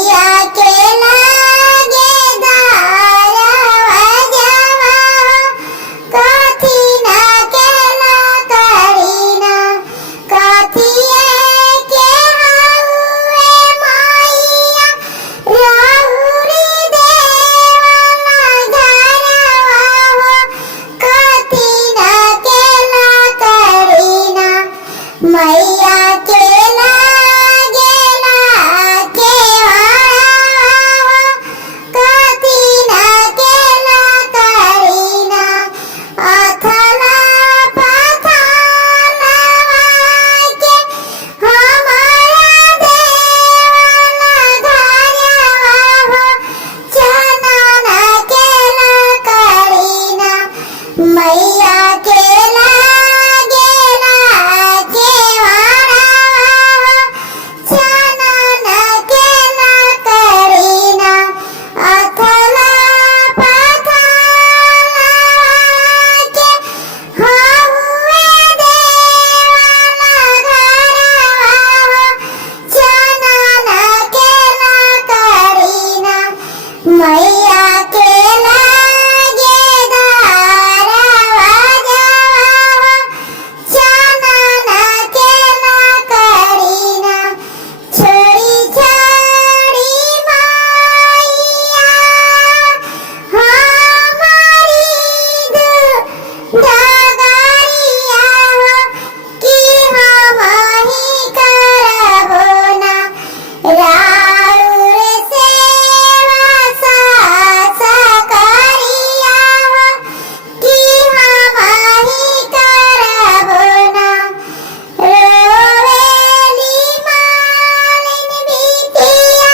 मैया के लागे दारवा जवा कथी ना केला करीना कथिए के हउए मैया राहुरी देवाला घरवा हो कथी ना केला करीना मैया के लागेला केवाड़ा कथी ना केला करीना अथला पथला के हमारा देवाला घरवा हो चना ना केला करीना मैया के लागेला केवाड़ा चना ना केला करीना अथला पथला के हउए देवाला घरवा हो चना ना केला करीना मैया के लागे दारवा जवा चना ना केला करीना छोड़ी छोड़ी मैया हमारी डगरिया हो कि हम ही करबो ना राउर सेवा सास करिया हो कि हम ही करबो ना रोवेली मालिन बिटिया